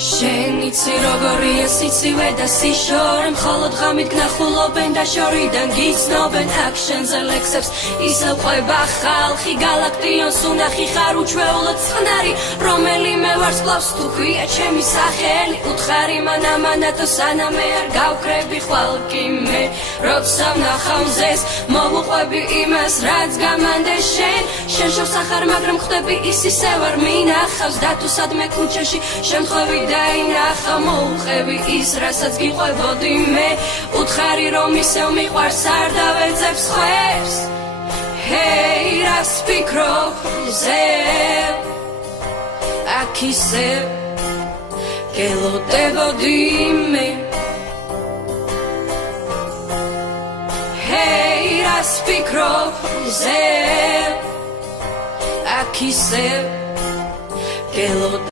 შენიცი როგორია სიცივე და სიშორე მხოლოდ ღამით გნახულობენ და შორიდან გიცნობენ აქშენზე ლექსებს ისევ ყვება ხალხი გალაქტიონს უნახი ხარ უჩვეულოდ წყნარი რომელიმე ვარსკვლავს თუ ქვია ჩემი სახელი უთხარი მანამანათო სანამე არ გავკრები ხვალკი მე როცა ვნახავ მზეს მოვუყვები იმას რაც გამანდე შენ შორს ახარ მაგრამ ხვდები ის ისევ არ მინახავს და თუ სადმე ქუჩაში შემთხვევი დაინახა მოუყევი ის რასაც გიყვებოდი მე უთხარი რომ ისევ მიყვარს არ დავეძებს ხვებს ჰეი რას ფიქრობ ზევ აქ ისევ გელოდებოდი მე ჰეი რას ფიქრობ ზევ აქ ისევ გელოდებოდი